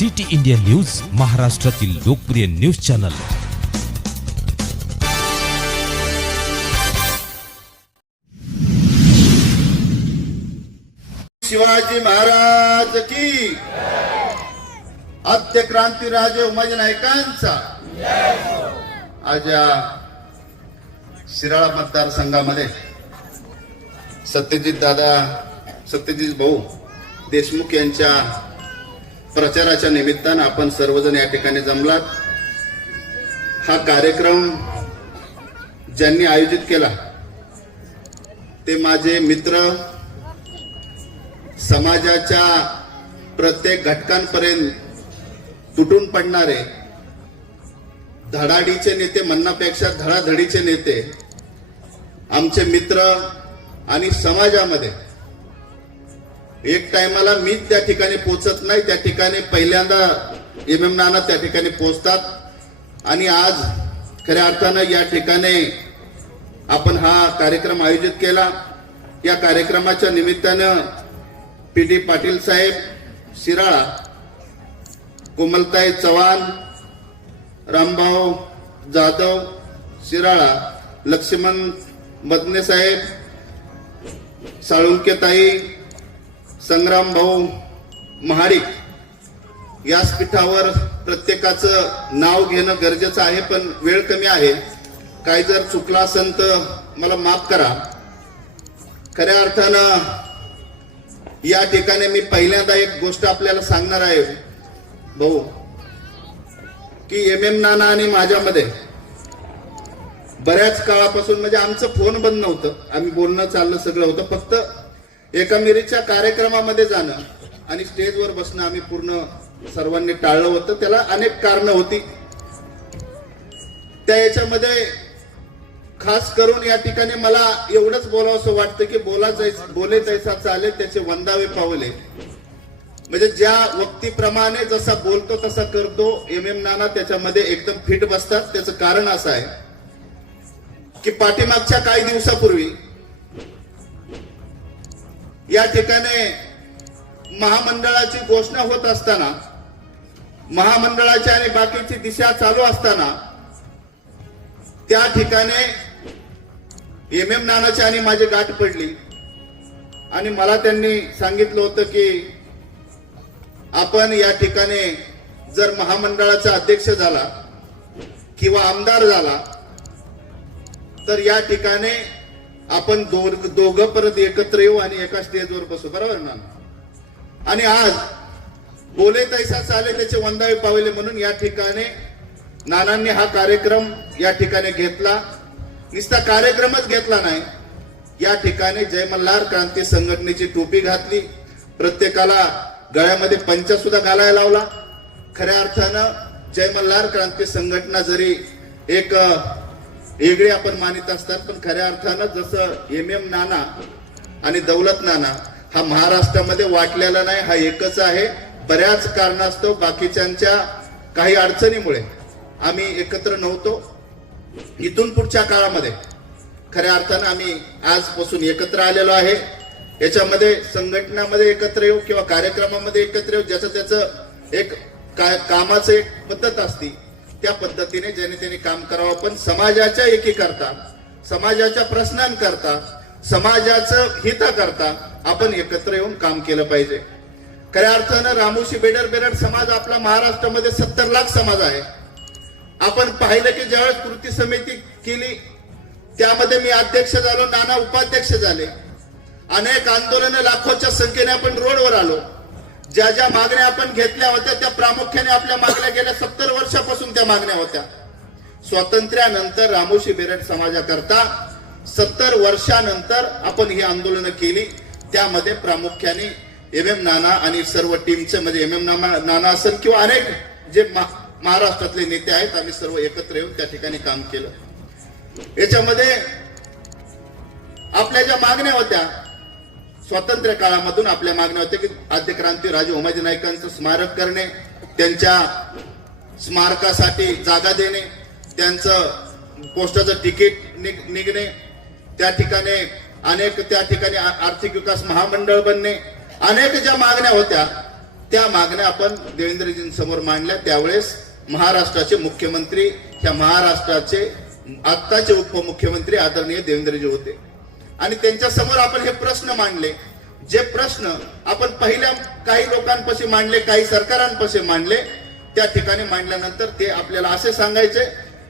City India news, महाराष्ट्रातील लोकप्रिय news channel. Shivaji Maharaj की, आद्य क्रांतीराजे उमाजी नायकांचा। आज या शिराळा मतदारसंघामध्ये सत्यजित भाऊ देशमुख यांच्या प्रचाराच्या निमित्तानं आपण सर्वजण या ठिकाणी जमलात। हा कार्यक्रम ज्यांनी आयोजित केला ते माझे मित्र, समाजाच्या प्रत्येक घटकांपर्यंत तुटून पडणारे धडाडीचे नेते म्हणण्यापेक्षा धडाधडीचे नेते, आमचे मित्र आणि समाजामध्ये एक टायमाला मीच त्या ठिकाणी पोहोचत नाही, त्या ठिकाणी पहिल्यांदा एम नाना त्या ठिकाणी पोहोचतात। आणि आज खऱ्या अर्थानं या ठिकाणी आपण हा कार्यक्रम आयोजित केला। या कार्यक्रमाच्या निमित्तानं PD पाटील साहेब शिराळा, कोमलताई चव्हाण, रामभाऊ जाधव शिराळा, लक्ष्मण मदने साहेब, साळुंकेताई, संग्राम भाऊ महाडिक, यासपीठावर प्रत्येकाचं नाव घेणं गरजेचं आहे, पण वेळ कमी आहे। काही जर चुकला असेल तर मला माफ करा। खऱ्या अर्थानं या ठिकाणी मी पहिल्यांदा एक गोष्ट आपल्याला सांगणार आहे भाऊ, की MM नाना आणि माझ्यामध्ये बऱ्याच काळापासून म्हणजे आमचं फोन बंद नव्हतं, आम्ही बोलणं चाललं सगळं होतं, फक्त एकामेरीच्या कार्यक्रमामध्ये जाणं आणि स्टेजवर बसणं आम्ही पूर्ण सर्वांनी टाळलं होतं। त्याला अनेक कारणं होती। त्या याच्यामध्ये खास करून या ठिकाणी मला एवढंच बोलावंसं वाटतं की बोले तैसा चाले त्याचे वंदावे पावले, म्हणजे ज्या व्यक्तीप्रमाणे जसा बोलतो तसा करतो MM नाना त्याच्यामध्ये एकदम फिट बसतात। त्याचं कारण असं आहे की पाठीमागच्या काही दिवसापूर्वी या ठिकाणी महामंडळाची घोषणा होत असताना, महामंडळाची आणि बाकीची दिशा चालू असताना त्या ठिकाणी MM नानाची आणि माझी गाठ पडली आणि मला त्यांनी सांगितलं होतं की आपण या ठिकाणी जर महामंडळाचा अध्यक्ष झाला किंवा आमदार झाला तर या ठिकाणी आपण दोघं परत एकत्र येऊ आणि एका स्टेजवर बसू, बरोबर ना? आणि आज बोले तैसा चाले त्याचे वंदावे पावले म्हणून या ठिकाणी नानांनी हा कार्यक्रम या ठिकाणी घेतला। नुसता कार्यक्रमच घेतला नाही, या ठिकाणी जय मल्हार क्रांती संघटनेची टोपी घातली, प्रत्येकाला गळ्यामध्ये पंचा सुद्धा घालायला लावला। खऱ्या अर्थानं जय मल्हार क्रांती संघटना जरी एक वेगळे आपण मानित असतात, पण खऱ्या अर्थानं जसं MM नाना आणि दौलत नाना हा महाराष्ट्रामध्ये वाटलेला नाही, हा एकच आहे। बऱ्याच कारणास्तव बाकीच्यांच्या काही अडचणीमुळे आम्ही एकत्र नव्हतो। इथून पुढच्या काळामध्ये खऱ्या अर्थानं आम्ही आजपासून एकत्र आलेलो आहे। याच्यामध्ये संघटनामध्ये एकत्र येऊ किंवा कार्यक्रमामध्ये एकत्र येऊ, ज्याचं त्याचं एक कामाचं एक पद्धत असते, त्या पद्धतीने ज्याने त्याने काम करावं। पण समाजाच्या एकीकरता, समाजाच्या प्रश्नांकरता, समाजाचं हिताकरता आपण एकत्र येऊन काम केलं पाहिजे। खऱ्या अर्थानं रामोशी बेडर समाज आपला महाराष्ट्रामध्ये 70 लाख समाज आहे। आपण पाहिलं की ज्यावेळेस कृती समिती केली त्यामध्ये मी अध्यक्ष झालो, नाना उपाध्यक्ष झाले, अनेक आंदोलनं लाखोच्या संख्येने आपण रोडवर आलो। ज्या ज्या मागण्या आपण घेतल्या होत्या त्या प्रामुख्याने आपल्या मागण्या गेल्या 70 वर्षापासून त्या मागण्या होत्या। स्वातंत्र्यानंतर रामोशी बेरड समाजाकरता 70 वर्षानंतर आपण ही आंदोलनं केली। त्यामध्ये प्रामुख्याने MM नाना आणि सर्व टीमचे म्हणजे MM नाना असेल किंवा अनेक जे महाराष्ट्रातले नेते आहेत, आम्ही सर्व एकत्र येऊन त्या ठिकाणी काम केलं। याच्यामध्ये आपल्या ज्या मागण्या होत्या स्वातंत्र्य काळामधून आपल्या मागण्या होत्या की आद्य क्रांतीराजे उमाजी नायकांचं स्मारक करणे, त्यांच्या स्मारकासाठी जागा देणे, त्यांचं पोस्टाचं तिकीट निघणे, त्या ठिकाणी अनेक त्या ठिकाणी आर्थिक विकास महामंडळ बनणे, अनेक ज्या मागण्या होत्या त्या मागण्या आपण देवेंद्रजींसमोर मांडल्या. त्यावेळेस महाराष्ट्राचे मुख्यमंत्री, ह्या महाराष्ट्राचे आत्ताचे उपमुख्यमंत्री आदरणीय देवेंद्रजी होते आणि त्यांच्या समोर आपण हे प्रश्न मांडले. जे प्रश्न आपण पहिल्या काही लोकांपाशी मांडले, काही सरकारांपाशी मांडले, त्या ठिकाणी मांडल्यानंतर ते आपल्याला असे सांगायचे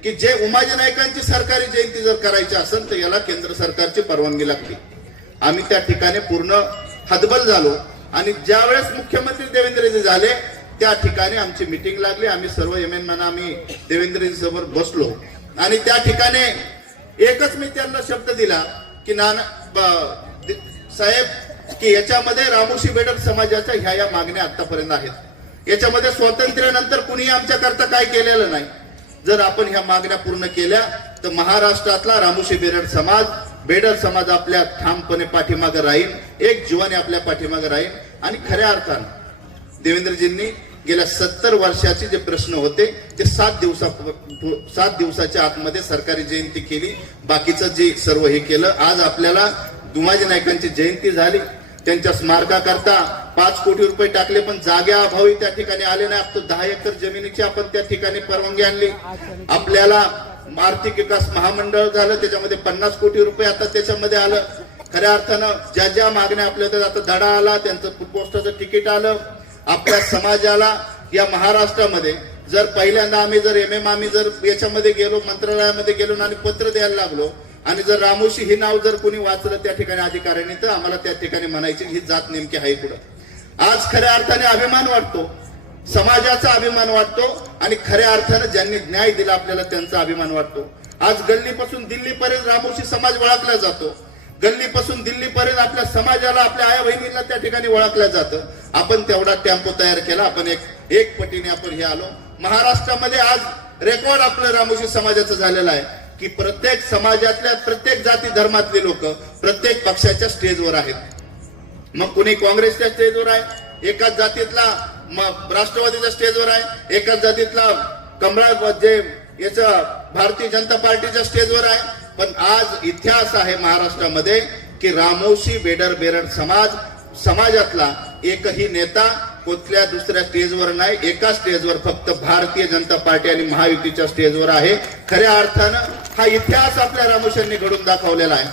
की जे उमाजी नाईकांची सरकारी जयंती जर करायची असेल तर याला केंद्र सरकारची परवानगी लागते. आम्ही त्या ठिकाणी पूर्ण हतबल झालो आणि ज्यावेळेस मुख्यमंत्री देवेंद्रजी झाले त्या ठिकाणी आमची मीटिंग लागली. आम्ही सर्व एमएनमॅन आम्ही देवेंद्रजी समोर बसलो आणि त्या ठिकाणी एकच मी त्यांना शब्द दिला की साहेब की याच्यामध्ये रामोशी बेडर समाजाच्या ह्या मागण्या आतापर्यंत आहेत. याच्यामध्ये स्वातंत्र्यानंतर कुणी आमच्याकरता काय केलेलं नाही. जर आपण ह्या मागण्या पूर्ण केल्या तर महाराष्ट्रातला रामोशी बेडर समाज आपल्या ठामपणे पाठीमागे राहील, एक जीवाने आपल्या पाठीमागे राहील. आणि खऱ्या अर्थानं देवेंद्रजींनी गेल्या 70 वर्षाचे जे प्रश्न होते ते 7 दिवसाच्या आतमध्ये सरकारी जयंती केली, बाकीचं जे सर्व हे केलं. आज आपल्याला उमाजी नाईकांची जयंती झाली, त्यांच्या स्मारकाकरता 5 कोटी रुपये टाकले, पण जाग्या अभावी त्या ठिकाणी आले नाही. आता 10 एकर जमिनीची आपण त्या ठिकाणी परवानगी आणली. आपल्याला आर्थिक विकास महामंडळ झालं, त्याच्यामध्ये 50 कोटी रुपये आता त्याच्यामध्ये आलं. खऱ्या अर्थानं ज्या ज्या मागण्या आपल्या होत्या, आता धडा आला, त्यांचं पोस्टाचं तिकीट आलं. आपल्या समाजाला या महाराष्ट्रामध्ये जर पहिल्यांदा आम्ही जर याच्यामध्ये गेलो, मंत्रालयामध्ये गेलो आणि पत्र द्यायला लागलो आणि जर रामोशी हे नाव जर कोणी वाचलं त्या ठिकाणी अधिकाऱ्यांनी, तर आम्हाला त्या ठिकाणी म्हणायचे ही जात नेमकी आहे कुठं. आज खऱ्या अर्थाने अभिमान वाटतो, समाजाचा अभिमान वाटतो आणि खऱ्या अर्थानं ज्यांनी न्याय दिला आपल्याला त्यांचा अभिमान वाटतो. आज गल्लीपासून दिल्लीपर्यंत रामोशी समाज ओळखला जातो. गल्लीपासून दिल्लीपर्यंत आपल्या समाजाला, आपल्या आया बहिणीला त्या ठिकाणी ओळखलं जातं. आपण तेवढा टेम्पो तयार केला, आपण एक पटीने आपण हे आलो. महाराष्ट्रामध्ये आज रेकॉर्ड आपलं रामोशी समाजाचं झालेलं आहे की प्रत्येक समाजातल्या, प्रत्येक जाती धर्मातले लोक प्रत्येक पक्षाच्या स्टेजवर आहेत. मग कुणी काँग्रेसच्या स्टेजवर आहे, एकाच जातीतला राष्ट्रवादीच्या स्टेजवर आहे, एकाच जातीतला कमळा जे याचं भारतीय जनता पार्टीच्या स्टेजवर आहे. पण आज इतिहास आहे महाराष्ट्रामध्ये की रामोशी बेडर समाजातला एकही नेता कुठल्या दुसऱ्या स्टेजवर नाही, एका स्टेजवर फक्त भारतीय जनता पार्टी आणि महायुतीच्या स्टेजवर आहे. खऱ्या अर्थानं हा इतिहास आपल्या रामोशांनी घडून दाखवलेला आहे.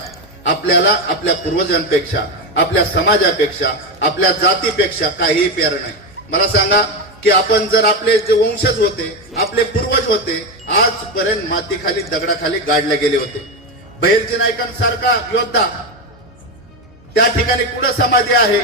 आपल्याला आपल्या पूर्वजांपेक्षा, आपल्या समाजापेक्षा, आपल्या जातीपेक्षा काहीही प्यार नाही. मला सांगा की आपण जर आपले जे वंशज होते, आपले पूर्वज होते, आजपर्यंत मातीखाली दगडाखाली गाडले गेले होते. बहिर्जी नाईकांसारखा योद्धा त्या ठिकाणी कुठं समाधी आहे,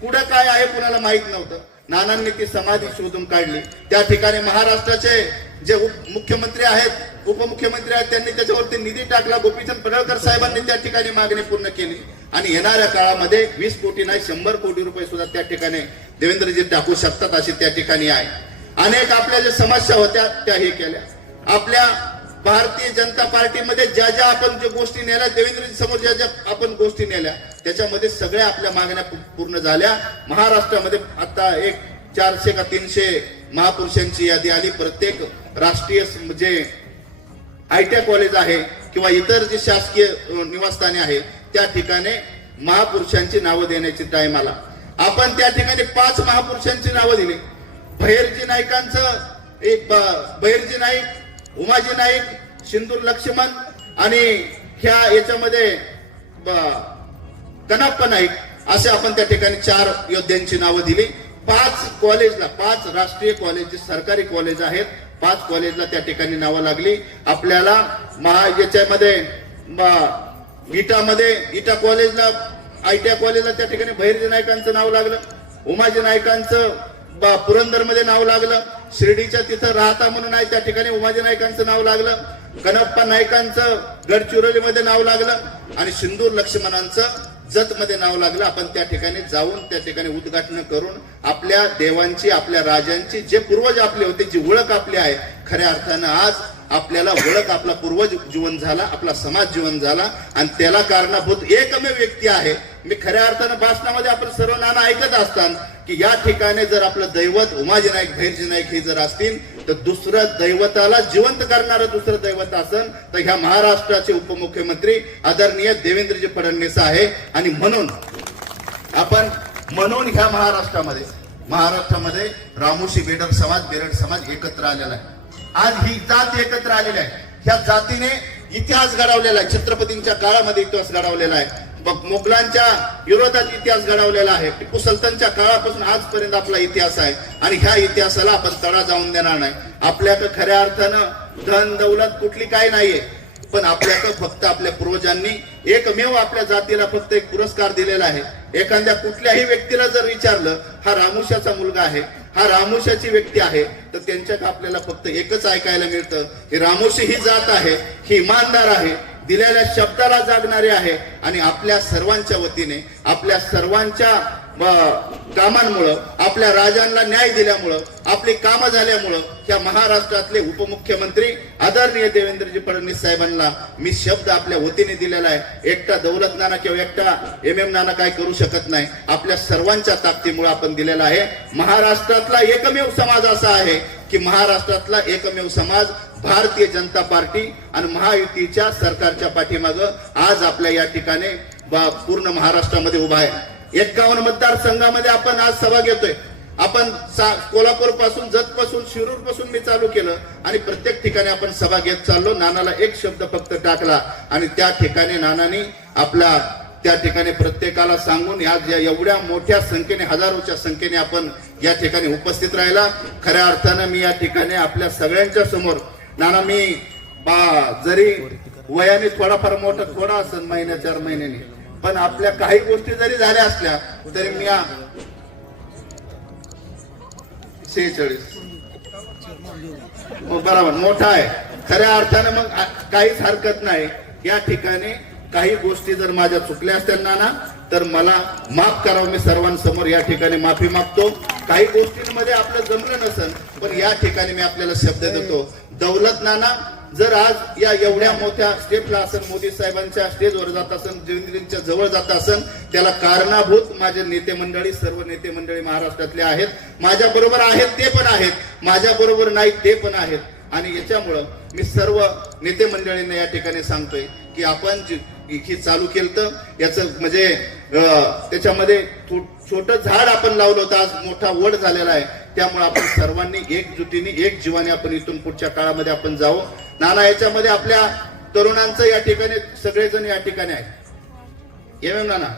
कुठं काय आहे कुणाला माहित नव्हतं. नानांनी ती समाधी शोधून काढली. त्या ठिकाणी महाराष्ट्राचे जे मुख्यमंत्री आहेत, उपमुख्यमंत्री आहेत, त्यांनी त्याच्यावरती निधी टाकला. गोपीचंद पडळकर साहेबांनी त्या ठिकाणी मागणी पूर्ण केली आणि येणाऱ्या काळामध्ये 20 कोटी नाही 100 कोटी रुपये सुद्धा त्या ठिकाणी देवेंद्रजी टाकू शकतात अशी त्या ठिकाणी आहे. अनेक आपल्या ज्या समस्या होत्या त्या हे केल्या. आपल्या भारतीय जनता पार्टीमध्ये ज्या ज्या आपण ज्या गोष्टी नेल्या, देवेंद्रजी समोर ज्या ज्या आपण गोष्टी नेल्या, त्याच्यामध्ये सगळ्या आपल्या मागण्या पूर्ण झाल्या. महाराष्ट्रामध्ये आता 400 का 300 महापुरुषांची यादी आली. प्रत्येक राष्ट्रीय जे ITI कॉलेज आहे किंवा इतर जे शासकीय निवासस्थाने आहे त्या ठिकाणी महापुरुषांची नावं देण्याची टाइम आला. आपण त्या ठिकाणी 5 महापुरुषांची नावं दिली. बहिर्जी नाईक, उमाजी नाईक, सिंदूर लक्ष्मण आणि ह्या याच्यामध्ये कनाप्पा नाईक असे आपण त्या ठिकाणी 4 योद्ध्यांची नावं दिली. 5 कॉलेजला, 5 राष्ट्रीय कॉलेज जे सरकारी कॉलेज आहेत, 5 कॉलेजला त्या ठिकाणी नावं लागली. आपल्याला याच्यामध्ये इटा कॉलेजला, ITI कॉलेजला त्या ठिकाणी बहिर्जी नाईकांचं नाव लागलं. उमाजी नाईकांचं पुरंदरमध्ये नाव लागलं. शिर्डीच्या तिथं राहता म्हणून आहे त्या ठिकाणी उमाजी नाईकांचं नाव लागलं. कनप्पा नाईकांचं गडचिरोलीमध्ये नाव लागलं आणि सिंदूर लक्ष्मणांचं जतमध्ये नाव लागलं. आपण त्या ठिकाणी जाऊन त्या ठिकाणी उद्घाटन करून आपल्या देवांची, आपल्या राजांची, जे पूर्वज आपले होते, जी ओळख आपली आहे, खऱ्या अर्थानं आज आपल्याला ओळख आपला पूर्वज जीवन झाला, आपला समाज जीवन झाला आणि त्याला कारणीभूत एकमेव व्यक्ती आहे. मी खऱ्या अर्थानं भाषणामध्ये आपण सर्व नाना ऐकत असताना की या ठिकाणी जर आपलं दैवत उमाजी नाईक, बहिर्जी नाईक हे जर असतील तर दुसरं दैवताला जिवंत करणारं दुसरं दैवत असेल तर ह्या महाराष्ट्राचे उपमुख्यमंत्री आदरणीय देवेंद्रजी फडणवीस आहे. आणि म्हणून ह्या महाराष्ट्रामध्ये महाराष्ट्रामध्ये रामोशी बेडर समाज बेरड समाज एकत्र आलेला आहे. आज ही जात एकत्र आलेली आहे. ह्या जातीने इतिहास घडवलेला आहे. छत्रपतींच्या काळामध्ये इतिहास घडवलेला आहे. मोगलांच्या विरोधात इतिहास घडवलेला आहे. टिपू सुलतानच्या काळापासून आजपर्यंत आपला इतिहास आहे आणि ह्या इतिहासाला आपण तडा जाऊन देणार नाही. आपल्याकडे खऱ्या अर्थानं धन दौलत कुठली काही नाहीये, पण आपल्याकडे फक्त आपल्या पूर्वजांनी एकमेव आपल्या जातीला फक्त एक पुरस्कार दिलेला आहे. एखाद्या कुठल्याही व्यक्तीला जर विचारलं हा रामुशाचा मुलगा आहे, हा रामुशाची व्यक्ती आहे, तर त्यांच्याकडे आपल्याला फक्त एकच ऐकायला मिळतं, ही रामोशी ही जात आहे, ही इमानदार आहे, दिलेल्या शब्दाला जागणारे आहे आणि आपल्या सर्वांच्या वतीने आपल्या सर्वांच्या कामांमुळं आपल्या राजांना न्याय दिल्यामुळं आपली कामं झाल्यामुळं ह्या महाराष्ट्रातले उपमुख्यमंत्री आदरणीय देवेंद्रजी फडणवीस साहेबांना मी शब्द आपल्या वतीने दिलेला आहे. एकटा दौलत नाना किंवा एकटा MM नाना काय करू शकत नाही. आपल्या सर्वांच्या ताकदीमुळे आपण दिलेला आहे. महाराष्ट्रातला एकमेव समाज असा आहे की महाराष्ट्रातला एकमेव समाज भारतीय जनता पार्टी आणि महायुतीच्या सरकारच्या पाठीमागं आज आपल्या या ठिकाणी पूर्ण महाराष्ट्रामध्ये उभा आहे. 51 मतदारसंघामध्ये आपण आज सभा घेतोय. आपण कोल्हापूर पासून जत पासून शिरूर पासून मी चालू केलं आणि प्रत्येक ठिकाणी आपण सभा घेत चाललो. नानाला एक शब्द फक्त टाकला आणि त्या ठिकाणी नानांनी आपला त्या ठिकाणी प्रत्येकाला सांगून आज एवढ्या मोठ्या संख्येने हजारोच्या संख्येने आपण या ठिकाणी उपस्थित राहिला. खऱ्या अर्थानं मी या ठिकाणी आपल्या सगळ्यांच्या समोर नाना मी जरी वयाने थोडाफार मोठा थोडा असेल महिन्या 4 महिन्याने, पण आपल्या काही गोष्टी जरी झाल्या असल्या तरी मी 46 बरोबर मोठा आहे. खऱ्या अर्थानं मग काहीच हरकत नाही. या ठिकाणी काही गोष्टी जर माझ्या चुकल्या असतील नाना तर मला माफ करावं. मी सर्वांसमोर या ठिकाणी माफी मागतो. काही गोष्टींमध्ये आपलं जमलं नसेल, पण या ठिकाणी मी आपल्याला शब्द देतो. दौलत नाना जर आज या एवढ्या मोठ्या स्टेपला असेल, मोदी साहेबांच्या स्टेजवर जात असेल, देवेंद्रजींच्या जवळ जात असेल, त्याला कारणीभूत माझे नेते मंडळी, सर्व नेते मंडळी महाराष्ट्रातले आहेत. माझ्या बरोबर आहेत ते पण आहेत, माझ्या बरोबर नाही ते पण आहेत. आणि याच्यामुळं मी सर्व नेते मंडळींना या ठिकाणी सांगतोय की आपण ही चालू केलं याचं म्हणजे त्याच्यामध्ये छोटं झाड आपण लावलं होतं, आज मोठा वड झालेला आहे. त्यामुळे आपण सर्वांनी एकजुटीने एक जीवाने आपण इथून पुढच्या काळामध्ये आपण जाऊ. नाना याच्यामध्ये आपल्या तरुणांचं या ठिकाणी सगळेजण या ठिकाणी आहेत. MM नाना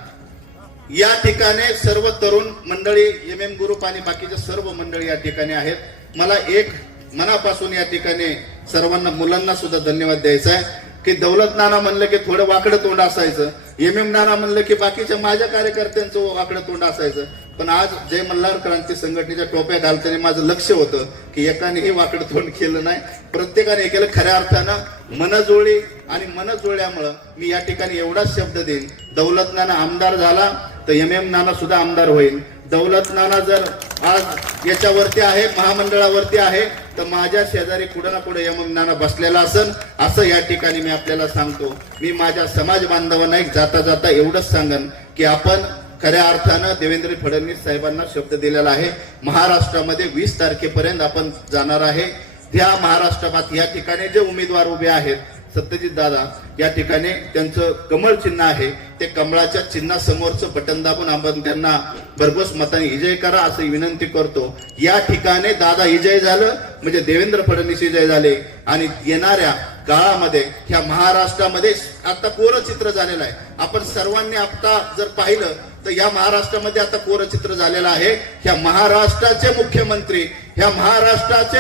या ठिकाणी सर्व तरुण मंडळी, MM ग्रुप आणि बाकीच्या सर्व मंडळी या ठिकाणी आहेत. मला एक मनापासून या ठिकाणी सर्वांना मुलांना सुद्धा धन्यवाद द्यायचा आहे की दौलत नाना म्हणलं की थोडं वाकडं तोंड असायचं, MM नाना म्हणलं की बाकीच्या माझ्या कार्यकर्त्यांचं वाकडं तोंड असायचं. पण आज जय मल्हार क्रांती संघटनेच्या टोप्या घालताना माझं लक्ष होतं की एकानेही वाकडं तोंड केलं नाही, प्रत्येकाने केलं. खऱ्या अर्थानं मन जुळली आणि मन जुळल्यामुळं मी या ठिकाणी एवढाच शब्द देईन, दौलत नाना आमदार झाला तर MM नाना सुद्धा आमदार होईल. दौलत नाना जर आज याच्यावरती आहे, महामंडळावरती आहे, तर माझ्या शेजारी कुठं ना कुठे MM नाना बसलेला असेल असं या ठिकाणी मी आपल्याला सांगतो. मी माझ्या समाज बांधवांना एक जाता जाता एवढंच सांगन की आपण खऱ्या अर्थानं देवेंद्र फडणवीस साहेबांना शब्द दिलेला आहे. महाराष्ट्रामध्ये 20 तारखेपर्यंत आपण जाणार आहे. त्या महाराष्ट्रात या ठिकाणी जे उमेदवार उभे आहेत, सत्यजित दादा या ठिकाणी त्यांचं कमळ चिन्ह आहे, ते कमळाच्या चिन्हासमोरचं बटन दाबून आपण त्यांना भरघोस मताने विजय करा अशी विनंती करतो. या ठिकाणी दादा विजय झालं म्हणजे देवेंद्र फडणवीस विजय झाले आणि येणाऱ्या काळामध्ये ह्या महाराष्ट्रामध्ये आता कोरचित्र झालेलं आहे. आपण सर्वांनी आता जर पाहिलं तर या महाराष्ट्रामध्ये आता कोरचित्र झालेलं आहे. ह्या महाराष्ट्राचे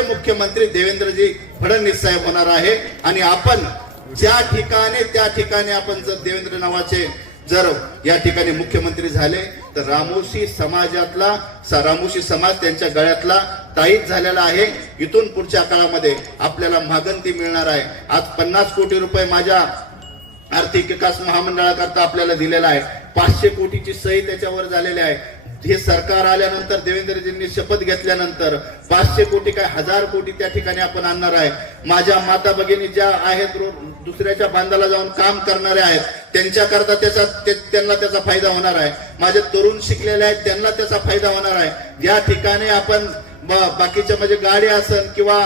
मुख्यमंत्री देवेंद्रजी फडणवीस साहेब होणार आहे. आणि आपण ज्या ठिकाणी त्या ठिकाणी आपण जर देवेंद्र नावाचे जर या ठिकाणी मुख्यमंत्री झाले तर रामोशी समाज त्यांच्या गळ्यातला ताईत झालेला आहे. इथून पुढच्या काळामध्ये आपल्याला मागणती मिळणार आहे. आज 50 कोटी रुपये माझ्या आर्थिक विकास महामंडळाकरता आपल्याला दिलेला आहे. 500 कोटीची सही त्याच्यावर झालेली आहे. हे सरकार आल्यानंतर देवेंद्रजींनी शपथ घेतल्यानंतर 500 कोटी काय 1000 कोटी त्या ठिकाणी आपण आणणार आहे. माझ्या माता भगिनी ज्या आहेत दुसऱ्याच्या बांधाला जाऊन काम करणारे आहेत त्यांच्याकरता त्यांना त्याचा फायदा होणार आहे. माझे तरुण शिकलेले आहेत त्यांना त्याचा फायदा होणार आहे. या ठिकाणी आपण बाकीच्या म्हणजे गाडी असन किंवा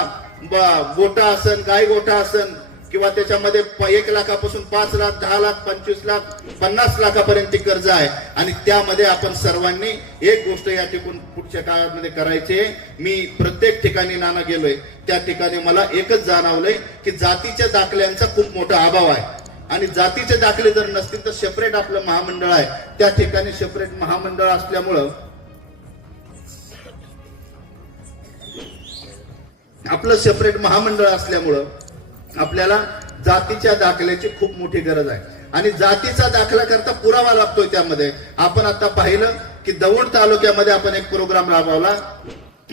गोटा असन, गाय गोटा असन, किंवा त्याच्यामध्ये 1 लाखापासून 5 लाख 10 लाख 25 लाख 50 लाखापर्यंत कर्ज आहे आणि त्यामध्ये आपण सर्वांनी एक गोष्ट या ठिकाणी पुढच्या काळामध्ये करायची आहे. मी प्रत्येक ठिकाणी नाना गेलोय त्या ठिकाणी मला एकच जाणवलंय की जातीच्या दाखल्यांचा खूप मोठा अभाव आहे आणि जातीचे दाखले जर नसतील तर सेपरेट आपलं महामंडळ आहे. त्या ठिकाणी सेपरेट महामंडळ असल्यामुळं आपलं सेपरेट महामंडळ असल्यामुळं आपल्याला जातीच्या दाखल्याची खूप मोठी गरज आहे आणि जातीचा दाखला करता पुरावा लागतोय. त्यामध्ये आपण आता पाहिलं की दौंड तालुक्यामध्ये आपण एक प्रोग्राम राबवला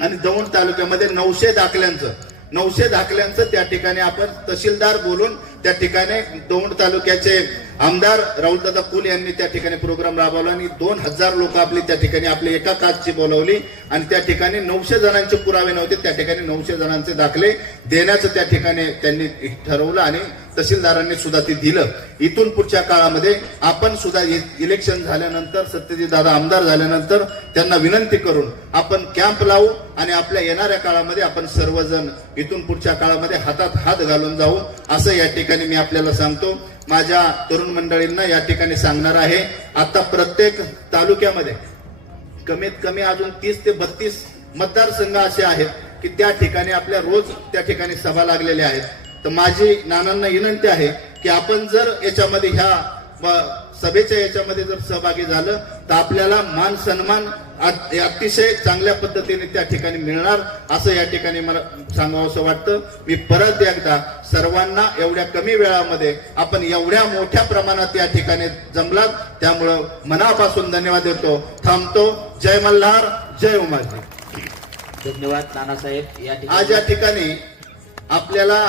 आणि दौंड तालुक्यामध्ये 900 दाखल्यांचं त्या ठिकाणी आपण तहसीलदार बोलून त्या ठिकाणी दौंड तालुक्याचे आमदार राहुलदादा कुल यांनी त्या ठिकाणी प्रोग्राम राबवला आणि 2000 लोक आपली त्या ठिकाणी आपली एका काचची बोलवली आणि त्या ठिकाणी 900 जणांचे पुरावे नव्हते. त्या ठिकाणी 900 जणांचे दाखले देण्याचं त्या ठिकाणी त्यांनी ठरवलं आणि तहसीलदारांनी सुद्धा ते दिलं. इथून पुढच्या काळामध्ये आपण सुद्धा इलेक्शन झाल्यानंतर सत्यजित दादा आमदार झाल्यानंतर त्यांना विनंती करून आपण कॅम्प लावू आणि आपल्या येणाऱ्या काळामध्ये आपण सर्वजण इथून पुढच्या काळामध्ये हातात हात घालून जाऊ असं या ठिकाणी मी आपल्याला सांगतो. माझ्या तरुण मंडळींना या ठिकाणी सांगणार आहे, आता प्रत्येक तालुक्यामध्ये कमीत कमी अजून 30 ते 32 मतदारसंघ असे आहेत की त्या ठिकाणी आपल्या रोज त्या ठिकाणी सभा लागलेल्या आहेत. तर माझी नानांना विनंती आहे की आपण जर याच्यामध्ये ह्या सभेच्या याच्यामध्ये जर सहभागी झालं तर आपल्याला मान सन्मान अतिशय चांगल्या पद्धतीने त्या ठिकाणी मिळणार असं या ठिकाणी मला सांगावंसं वाटतं. मी परत एकदा सर्वांना एवढ्या कमी वेळामध्ये आपण एवढ्या मोठ्या प्रमाणात या ठिकाणी जमलात त्यामुळं मनापासून धन्यवाद देतो. थांबतो. जय मल्हार, जय उमाजी. धन्यवाद नानासाहेब. आज या ठिकाणी आपल्याला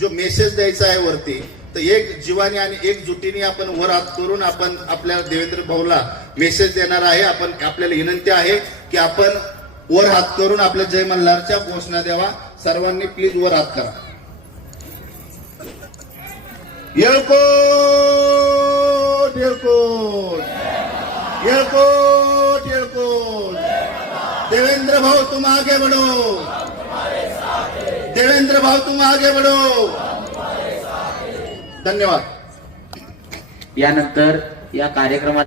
जो मेसेज द्यायचा आहे वरती तर एक जीवाने आणि एक जुटीने आपण वर हात करून आपण आपल्या देवेंद्र भाऊला मेसेज देणार आहे. आपण आपल्याला विनंती आहे की आपण वर हात करून आपल्या जय मल्हारच्या घोषणा द्यावा. सर्वांनी प्लीज वर हात करा. येळकोट येळकोट येळकोट येळकोट. देवेंद्र भाऊ तुम आगे बढ़ो. देवेंद्र भाऊ तुम आगे बढ़ो. धन्यवाद. यानंतर या कार्यक्रमात